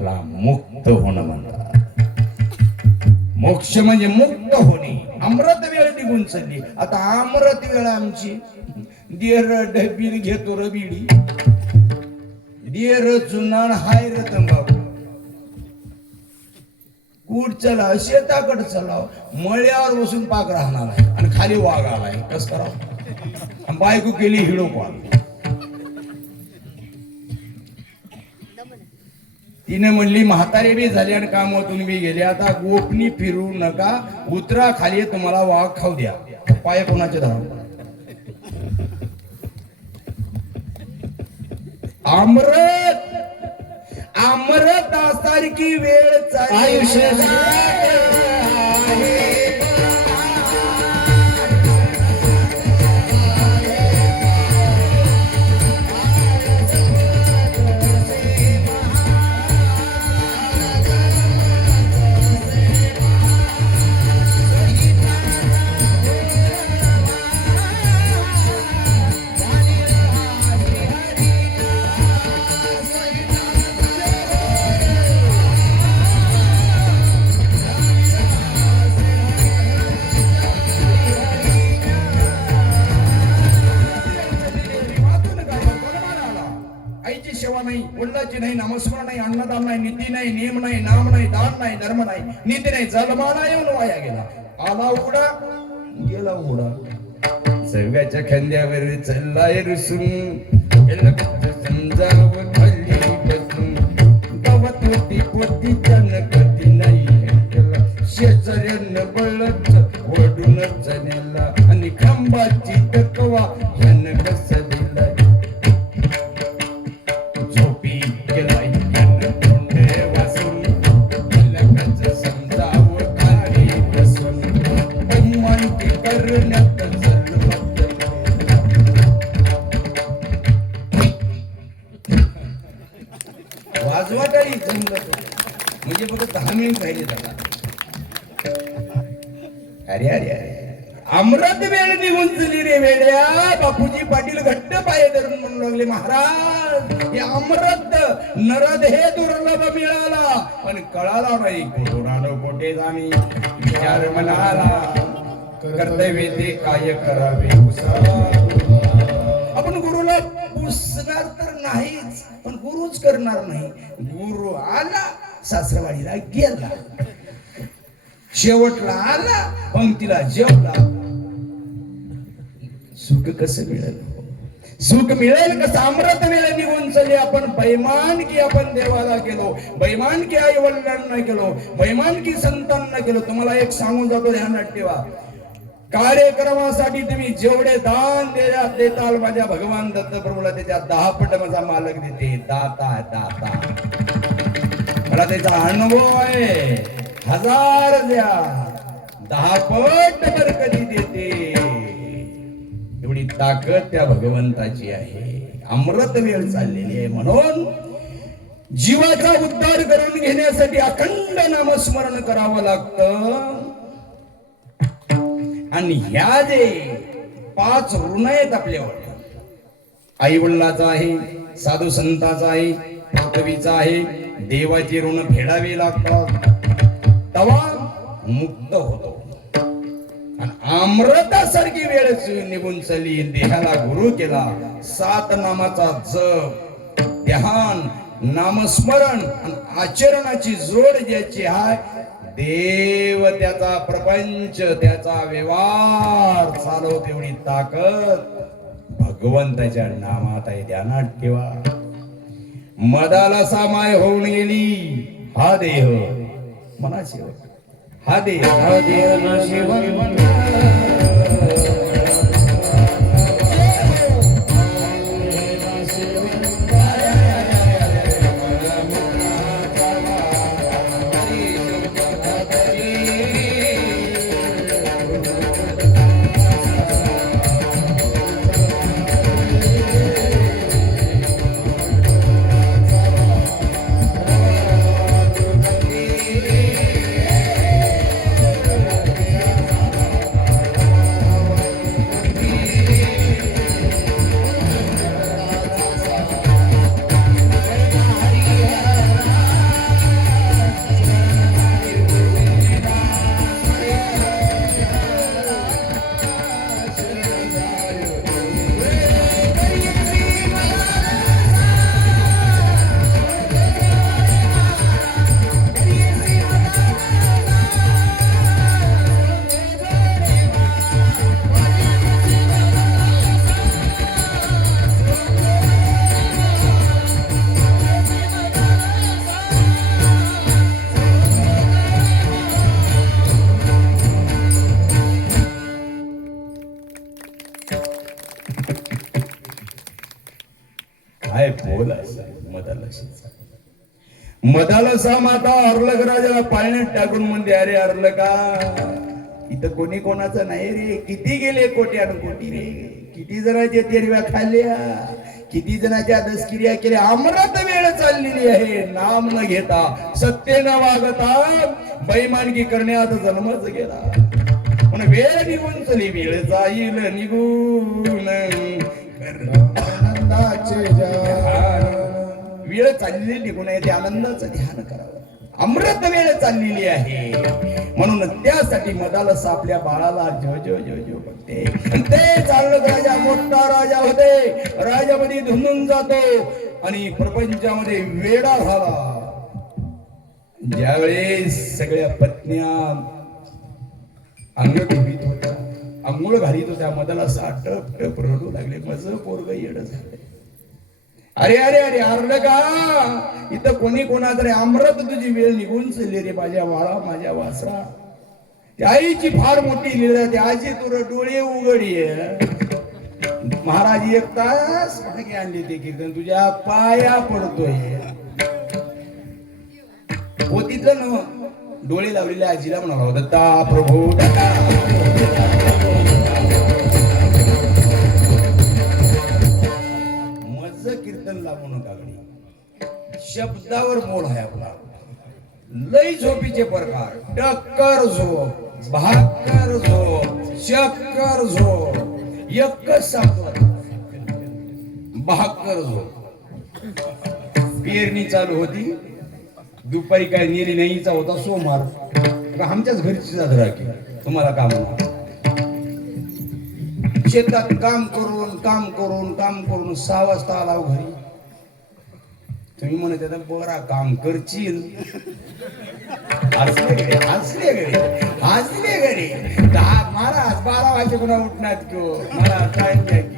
ह्याला मुक्त होणं म्हणतात. मोक्ष म्हणजे मुक्त होणे. अमृत वेळ निघून चालली. आता अमृत वेळ आमची देर डबीन घेतो रबिडी, देर चुनान हाय र तंबाखू. कुठ चला शेताकडे चलाव, मळ्यावर बसून पाक राहणार आहे आणि खाली वाघ आलाय. कस करावं? बायको केली हिडो कॉल. तिने म्हणली म्हातारे बी झाले आणि कामातून बी गेले, आता गोपनी फिरू नका, उतरा खाली, तुम्हाला वाघ खाऊ द्या. पाय कोणाचे धरा? अमृत अमृतासारखी वेळ आयुष्य नाही, वडिलाची नाही, नामस्मरण नाही, अन्नदान नाही, नीती नाही, नियम नाही, नाम नाही, दान नाही, धर्म नाही, नीती नाही, जन्माला येऊन वाया गेला. आला उडा गेला उडा. सगळ्याच्या खांद्यावर चाललाय रुसून, समजावं खाली बसून. गावात होती पोती कधी नाही, शेजाऱ्यांना बळच ओढूनच झालेला आणि खांबाची तकवा ह्यानं कसं दिला. वाजवाटाही जमलं म्हणजे बघ 10 मिनिट राहिले त्याला. अरे अरे अरे अमृत वेळ निघून चली रे वेड्या. बापूजी पाटील घट्ट पाय धरून म्हणू लागले, महाराज हे अमृत नरद हे दुर्लभ मिळाला, पण कळाला नाही कोणाला कोठे जाणे. विचार मनाला कर्तव्य ते काय करावे. आपण गुरुला पुसणार तर नाहीच, पण गुरुच करणार नाही. गुरु आला सासरवाडीला गेला, शेवटला आला पंक्तीला जेवला. सुख कसं मिळेल? सुख मिळेल कसं? अमृत वेळ निघून चले. आपण बैमान की आपण देवाला केलो, बैमान की आई वडिलांना केलो, बैमान की संतांना केलो. तुम्हाला एक सांगून जातो, ध्यानात ठेवा. कार्यक्रमासाठी तुम्ही जेवढे दान देताल, माझ्या भगवान दत्तप्रभूला त्याच्या 10 पट माझा मालक देते. दाता दाता मला त्याचा अनुभव आहे. 1000 द्या, 10 पट बरकती देते. एवढी ताकद त्या भगवंताची आहे. अमृत वेळ चाललेली आहे. म्हणून जीवाचा उद्धार करून घेण्यासाठी अखंड नामस्मरण करावं लागतं. आणि ह्या जे 5 ऋण आहेत आपल्यावर, आई वडिलाचा आहे, साधू संताचा आहे, पृथ्वीचा आहे, देवाचे ऋण फेडावे लागतात, तेव्हा मुक्त होतो. आणि अमृतासारखी वेळ निघून चालली. देहाला गुरु केला, 7 नामाचा जप, ध्यान, नामस्मरण आणि आचरणाची जोड ज्याची आहे, देव त्याचा प्रपंच, त्याचा व्यवहार चालवत. एवढी ताकद भगवंताच्या नामात आहे. ध्यानात ठेवा. मदाला सामाय होऊन गेली. हा देह मना शिव, हा देह शिव. मदालशीचा. मदालसा माता अर्लक राजाला पाळण्यात टाकून म्हणते, अरे अर्लका, इथं कोणी कोणाचं नाही रे. किती गेले कोट्यान कोटी रे, किती जणांच्या तेरव्या खाल्ल्या, किती जणांच्या दसकिर्या केल्या. अमृत वेळ चाललेली आहे. नाम न घेता, सत्य न वागता, बैमानगी करण्यात जन्मच गेला. पण वेळ निघून चली, वेळ जाईल निघून, आनंदाचे वेळ चाललेली निघून आहे, ते आनंदाचं ध्यान करावं. अमृत वेळ चाललेली आहे, म्हणून त्यासाठी मदालसा आपल्या बाळाला जो जो जो जो बघते. ते चालत राजा मोठा राजा होते, राजामध्ये धुंदून जातो आणि प्रपंचामध्ये वेडा झाला. ज्यावेळेस सगळ्या पत्न्या अंग ठेवीत होत्या, अंघोळ घालीत होत्या, मदालसा टप टप रडू लागले. माझं पोरग येड झालं. अरे अरे अरे अर्लका, इथं कोणी कोणाकडे, अमृत तुझी वेळ निघून चालली रे माझ्या बाळा, माझ्या वासरा. त्या आईची फार मोठी लीला, त्या आजी तुला डोळे उघडी. महाराज एक तास मागे आणली ते कीर्तन, तुझ्या पाया पडतोय. पोतीतलं न डोळे लावलेल्या आजीला म्हणाला होता, दत्ता प्रभू कीर्तन लावू नका. शब्दावर मोड आहे आपला. लई झोपीचे प्रकार, टक्कर झोप, भाकर झोप, चक्कर झोप, एकच सांगतो, भाकर झोप. पेरणी चालू होती, दुपारी काय नेली नाहीचा होता सोमवार, आमच्याच घरची साजरा केली. तुम्हाला काम शेतात काम करून काम करून काम करून 6 वाजता आला घरी. तुम्ही म्हणत आता बरा काम करशील, हसले घरी हसले घरी हसले घरी. महाराज 12 वाजे पुन्हा उठणार किंवा मला टाइम द्या की.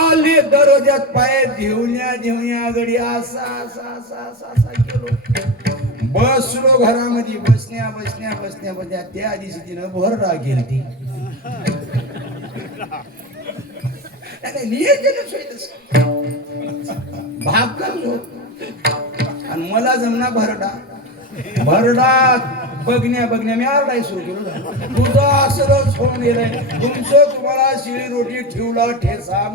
आले दरवाजात पाय घेऊन घेऊन घडी असा असा असा असा केलो. बसलो घरामध्ये, बसण्या बसण्या बसण्या बसण्या. त्या दिवशी तिनं भर राग गेली ती. भाकर आणि मला जमना भरडा भरडा बघण्या बघण्या मी आरडाय सुरू केलो. तुझं असंच होऊन गेलंय, तुमचं तुम्हाला शिळी रोटी ठेवला ठेसा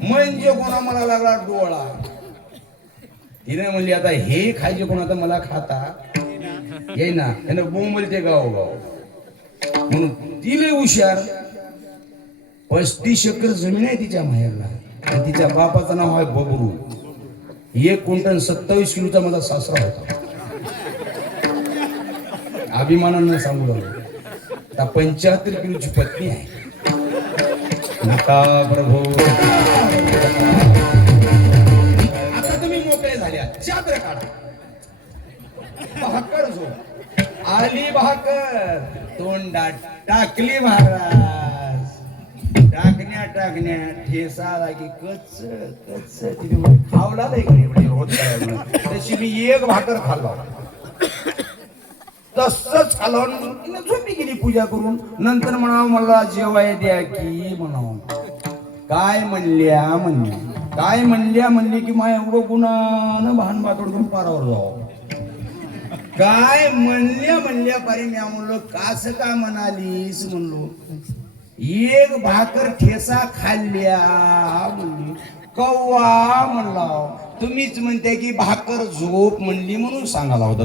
म्हणजे कोणा मला लागला डोळा. तिने म्हणली आता हे खायचे कोण, आता मला खाता ये ना. त्यानं बोंबलते गाव गाव म्हणून तिले हुशार. 35 एकर जमीन आहे तिच्या माहेरला आणि तिच्या बापाचं नाव आहे बबरू. 1 क्विंटल 27 किलोचा माझा सासरा होता. अभिमानानं सांगू लागलो. आता 75 किलोची पत्नी आहे. नका प्रभू, चादर काढा. भाकर झोप आली, भाकर तोंडात टाकली. महाराज टाकण्या टाकण्या ठेसा लागी कच कच. तिथे खावला नाही तशी मी 1 भाकर खाल्ला. तसंच खाल्लं, झोपी गेली पूजा करून. नंतर म्हणावं मला जेवाय द्या की म्हणावं. काय म्हणल्या म्हणली, काय म्हणल्या म्हणली की माय उभं गुणानं भान बाकडून पारावर जावं. काय म्हणल्या म्हणल्या पारी मी म्हणलो कास का म्हणालीस म्हणलो. 1 भाकर ठेसा खाल्ल्या म्हणली. कव्वा म्हणला, तुम्हीच म्हणते की भाकर झोप म्हणली म्हणून सांगायला होतं.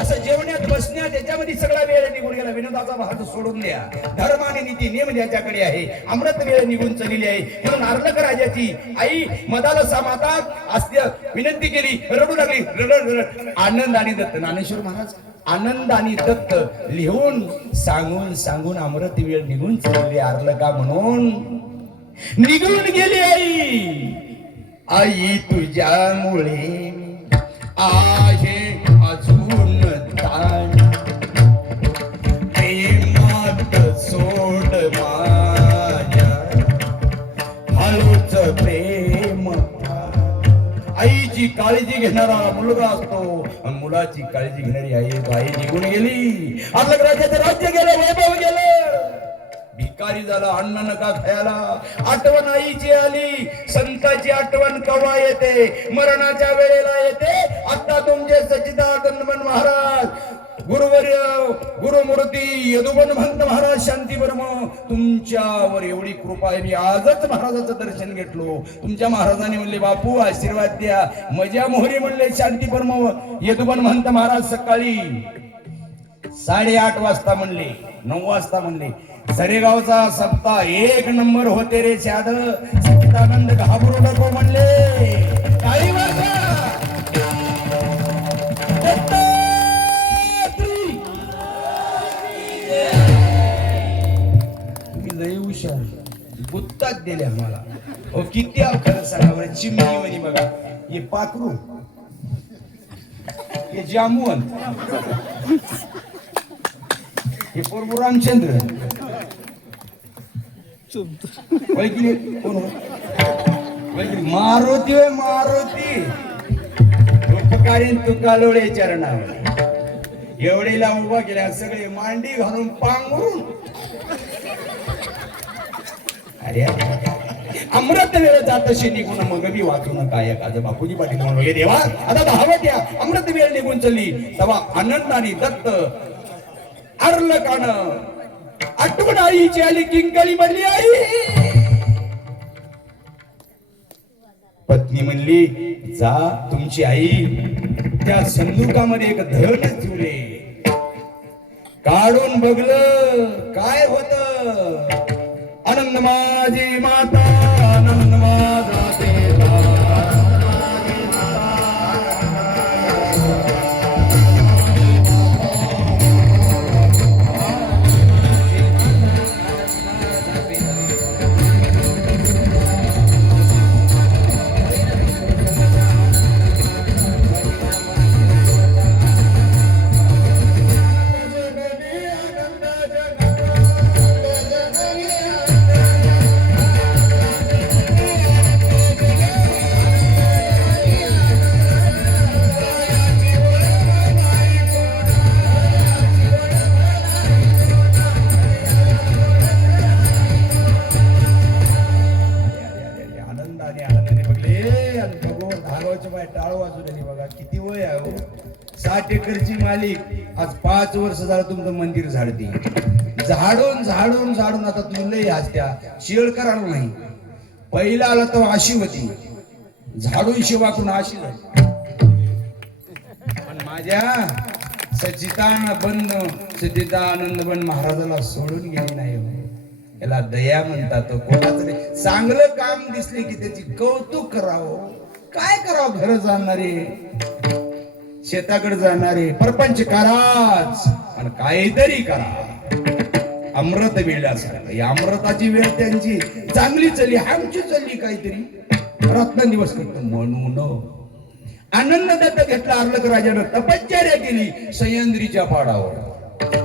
असं जेवण्यात बसण्यात त्याच्यामध्ये सगळा वेळ निघून गेला. विनोदाचा भाग सोडून द्या. धर्म आणि नीती नियम ज्याच्याकडे आहे. अमृत वेळ निघून चाललेली आहे. म्हणून अर्लक राजाची आई मदालसा माता अस्त्य विनंती केली, रडू लागली. रडत रडत आनंदाने दत्त ज्ञानेश्वर महाराज आनंदाने दत्त लिहून सांगून सांगून अमृत वेळ निघून चालली. अर्लका म्हणून निघून गेली आई. आई तुझ्यामुळे आहे अजून ताण, प्रेमात सोड माझ्या हळूच प्रेम. आईची काळजी घेणारा मुलगा असतो, मुलाची काळजी घेणारी आई. आई निघून गेली. अर्लक राजाचं राज्य गेलं, वैभव गेलं. भिकारी झाला, अन्न नका खायला. आठवण आईची आली. संताची आठवण केव्हा येते? मरणाच्या वेळेला येते. आता तुमचे सच्चिदानंद महाराज, गुरुवर्य, गुरुमूर्ती यदुवनमहंत महाराज शांती ब्रह्म, तुमच्यावर एवढी कृपा आहे. मी आजच महाराजाचं दर्शन घेतलो. तुमच्या महाराजांनी म्हणले बापू आशीर्वाद द्या. मजा मोहरी म्हणले शांती ब्रह्म यदुवनमहंत महाराज सकाळी 8:30 वाजता म्हणले, 9 वाजता म्हणले, सरेगावचा सप्ताह 1 नंबर होते रे शाद. सच्चिदानंद घाबरू नको म्हणले. काही वाजता बुत्तात दिले आम्हाला. हो किती खरं सांगा बरं. चिमणी म्हणी बघा, हे पाखरू, हे जामुन, हे प्रभू रामचंद्र, मारुती वे मारुती उपकारीन तुकालोळे चरणावर. एवढीला उभा केल्या सगळे मांडी घालून पांघरून. अरे अमृत वेळ जातशी निघून मग बी वाचू नका एखादं बापूजी पाटील म्हणून हे देवा आता धावत या. अमृत वेळ निघून चलली तेव्हा आनंदाने दत्त आरल कान. आठवण आईची आली. किंकाळी म्हणली आई. पत्नी म्हणली जा तुमची आई त्या संदुकामध्ये एक धन ठेवले. काढून बघलं काय होत. आनंद माझी माता, आनंद माझा पिता. किती वय आहे? 60 एकरची मालिक. आज 5 वर्ष झालं तुमचं मंदिर झाडती. झाडून झाडून झाडून आता तुम्ही लय आज त्या शेळ करायला नाही. पहिला आला तर अशी होती. झाडून शिवाकून अशी झाली. पण माझ्या सच्चिदानंद बन महाराजाला सोडून गेली नाही. याला दया म्हणतात. कोणाचं चांगलं काम दिसले की त्याची कौतुक करावं. काय करावं? घर जाणारे, शेताकडे जाणारे, परपंच कराच आणि काहीतरी करा. अमृत वेळ असं. या अमृताची वेळ त्यांची चांगली चालली, आमची चालली काहीतरी रात्रंदिवस करतो म्हणून. आनंद दत्त घेतला. अर्लक राजानं तपश्चर्या केली सह्याद्रीच्या पाडावर.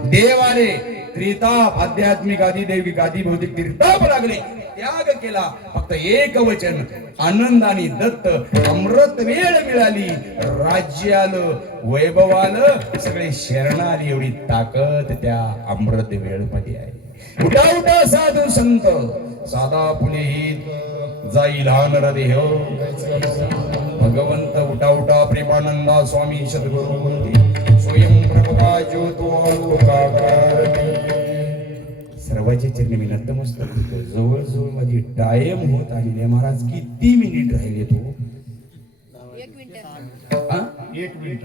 देव आले. त्रिताप आध्यात्मिक आदी दैविक आदी भौतिक त्रिताप लागले. त्याग केला. फक्त एक वचन आनंदाने दत्त. अमृत वेळ मिळाली. राज्य आलं, वैभव आलं, सगळे शरण आली. एवढी ताकद त्या अमृत वेळ मध्ये आहे. उठा उठा साधू संत साधा पुणे जाईल आनर देह. भगवंत उठा उठा प्रेमानंदा स्वामी सद्गुरु स्वयं प्रभा ज्योत. सर्वांच्या चरणी मी नतमस्तक होतो. जवळजवळ माझी टाइम होत आलेली आहे. महाराज किती मिनिट राहिले? तो 1 मिनिट. 1 मिनिट.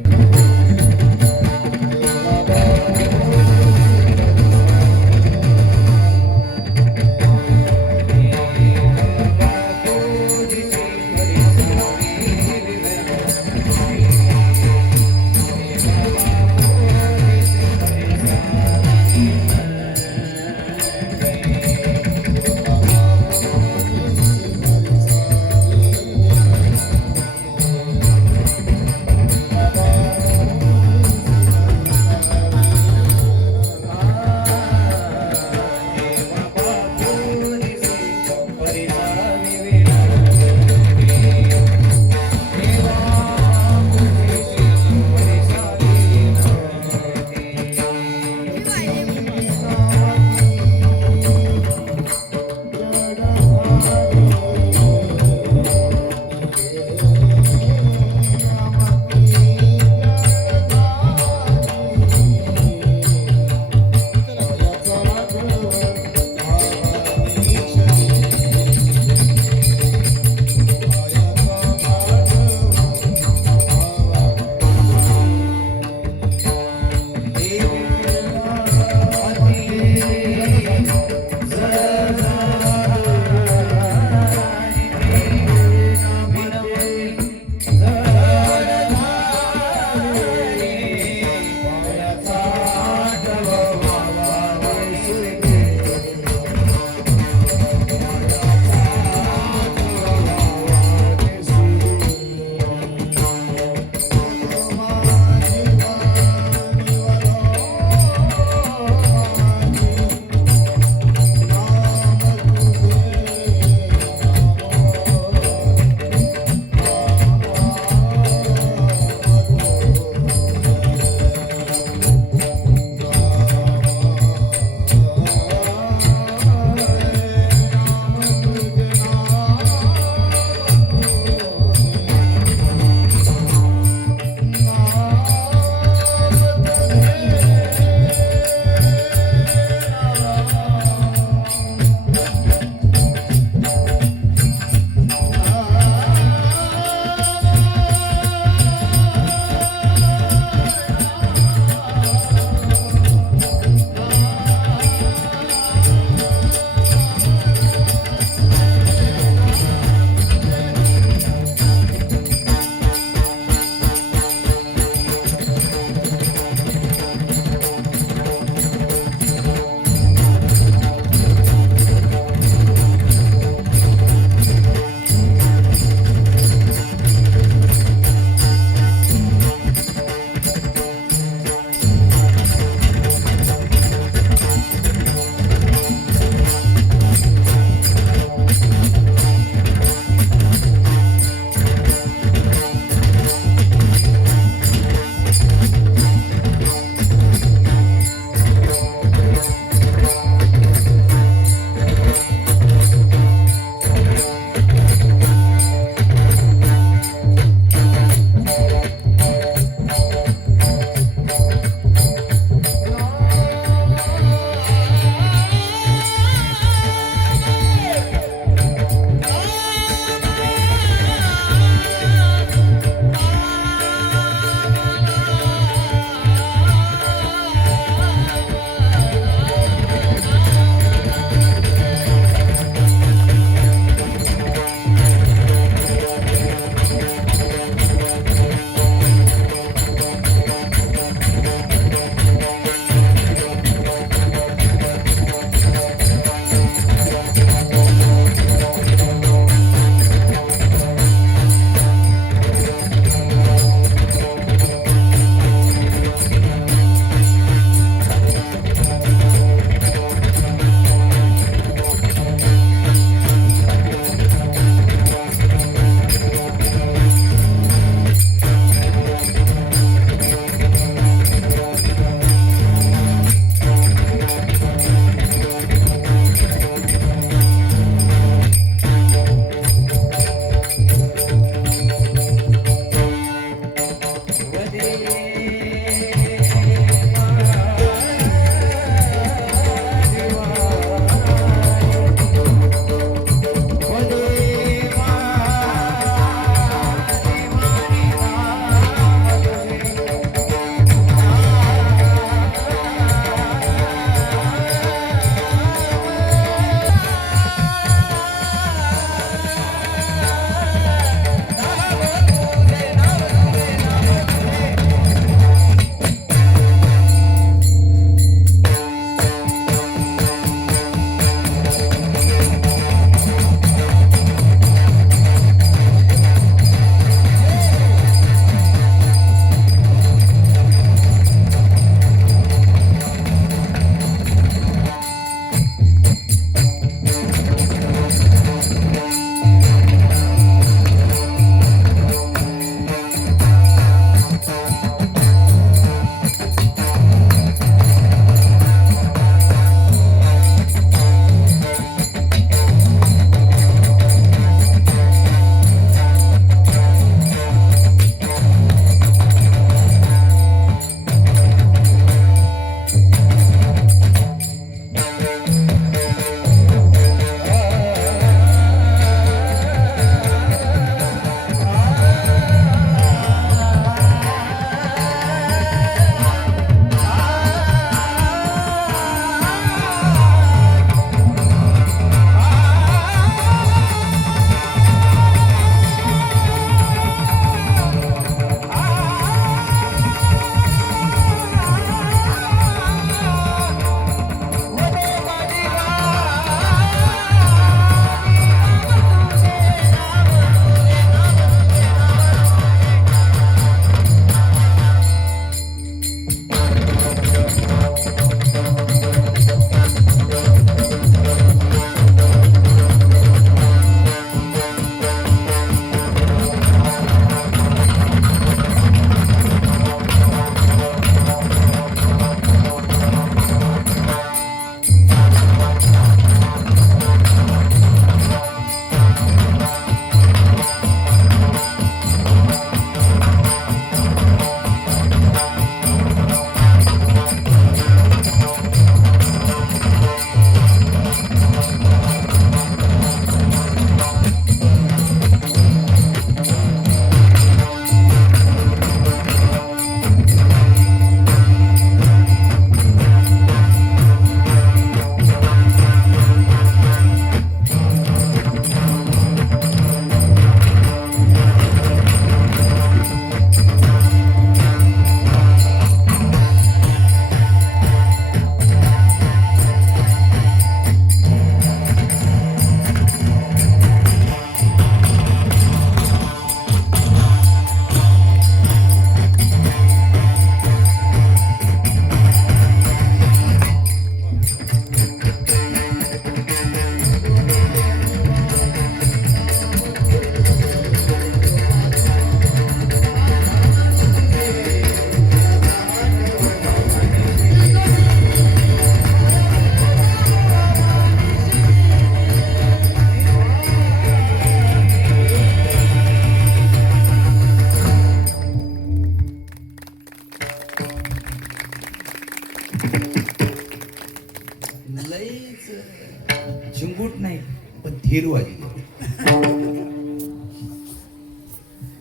लयच चिंबूट नाही पण धीर वाजली.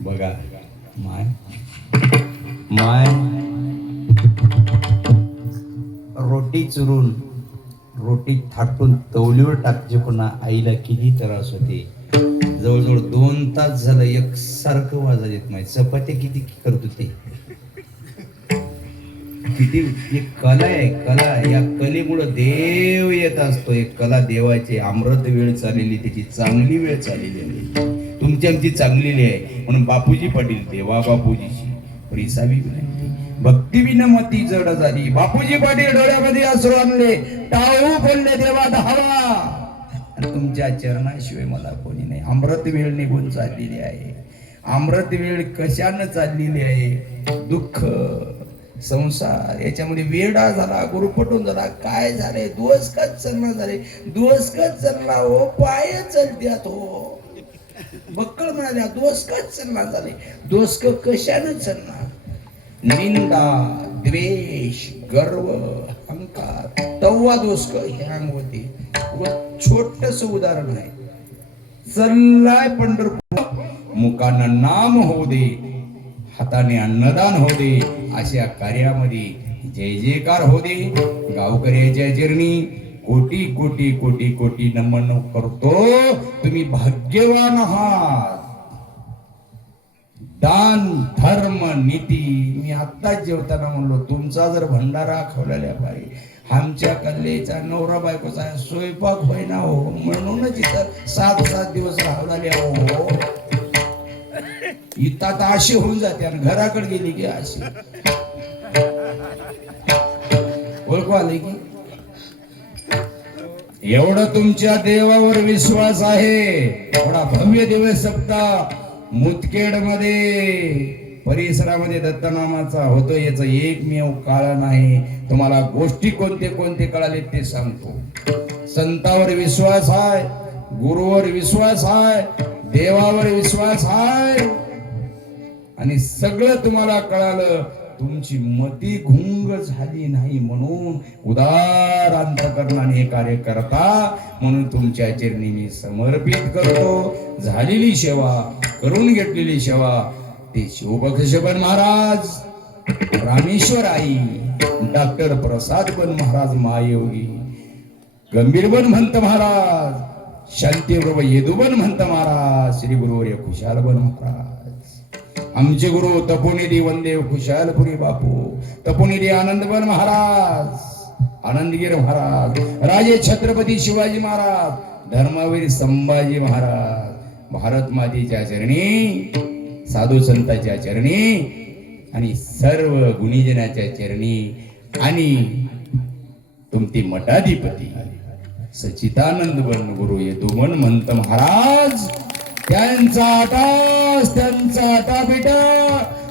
बघा माय माय रोटी चुरून रोटी थाटून तवलीवर टाकते पुन्हा आईला किती त्रास होते. जवळजवळ 2 तास झालं एकसारखं वाजा येत नाही. चपात्या किती करत होते. किती एक कला आहे कला. या कलेमुळे देव येत असतो. एक कला देवाची अमृत वेळ चाललेली त्याची चांगली वेळ चाललेली आहे. तुमची आमची चांगलेली आहे म्हणून बापूजी पाटील देवा बापूजीची परिसावी विनंती. भक्ती विनमती जड झाली. बापूजी पाटील डोळ्यामध्ये अश्रू आणले. टाळू बोलले देवा धावा. आणि तुमच्या चरणाशिवाय मला कोणी नाही. अमृत वेळ निघून चाललेली आहे. अमृत वेळ कशानं चाललेली आहे. दुःख संसार याच्यामध्ये वेडा झाला गुरुपटून झाला. काय झाले दोसकच चलना झाले. दोसकच चलना हो पाय चलत्यात हो. बक्कळ म्हणाल्या दोसकच चलना झाले. दोसक कशानं चलणार. निंदा द्वेष गर्व अहंकार तव्वा दोसक हँग होते. छोटस उदाहरण आहे. चल्लाय पंढरपूर मुखानं नाम होऊ दे हाताने अन्नदान होऊ दे. अशा कार्यामध्ये जय जयकार होऊ दे. गावकऱ्याच्या चरणी कोटी कोटी कोटी कोटी नमन करतो. तुम्ही भाग्यवान आहात. दान धर्म नीती. मी आत्ताच जेवताना म्हणलो तुमचा जर भंडारा खावलेला पाहिजे. आमच्या कल्लेचा नवरा बायकोचा स्वयंपाक होईना हो म्हणूनच इथं 7 दिवस राहू हो. इथं तर अशी होऊन जाते आणि घराकडे गेली की अशी ओळखू आले की. एवढं तुमच्या देवावर विश्वास आहे. एवढा भव्य दिवस सप्ताह मुदखेड मध्ये परिसरामध्ये दत्तनामाचा होतो. याचं एकमेव कारण आहे. तुम्हाला गोष्टी कोणते कोणते कळाले ते सांगतो. संतावर विश्वास आहे. गुरुवर विश्वास आहे. देवावर विश्वास आहे. आणि सगळं तुम्हाला कळालं. तुमची मती घुंग झाली नाही म्हणून उदार अंतकरणाने हे कार्य करता. म्हणून तुमच्या चरणी मी समर्पित करतो. झालेली सेवा करून घेतलेली सेवा ते शिवबक्षबन महाराज रामेश्वर आई डॉक्टर प्रसाद बन महाराज महायोगी गंभीरबन महंत महाराज शांतीप्रभ येदुबन महंत महाराज श्री गुरुवर्य खुशालबन महाराज आमचे गुरु तपोनिधी वंदेव खुशालपुरी बापू तपोनिधी आनंदबन महाराज आनंदगिर महाराज राजे छत्रपती शिवाजी महाराज धर्मवीर संभाजी महाराज भारत मातेच्या चरणी साधू संतांच्या चरणी आणि सर्व गुणीजनाच्या चरणी आणि तुमची मठाधिपती सच्चिदानंद बन गुरु येदुबन महंत महाराज त्यांचा आटापिटा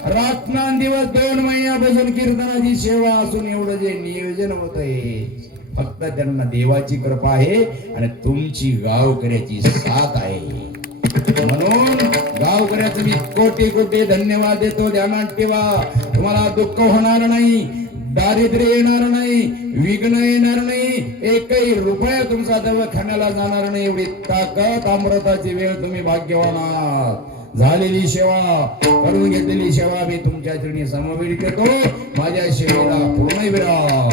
रात्रंदिवस 2 महिन्यापासून कीर्तनाची सेवा असून एवढं जे नियोजन होत आहे फक्त त्यांना देवाची कृपा आहे आणि तुमची गावकऱ्याची साथ आहे. म्हणून गावकऱ्याचं मी कोटी कोटी धन्यवाद देतो. ध्यानात ठेवा तुम्हाला दुःख होणार नाही, दारिद्र्य येणार नाही, विघ्न येणार नाही, एकही रुपया तुमचा दवाखान्याला जाणार नाही. एवढी ताकद अमृताची वेळ तुम्ही भाग्यवान आहात. झालेली सेवा करून घेतलेली सेवा मी तुमच्या चरणी समर्पित करतो. माझ्या सेवेला पूर्ण विराम.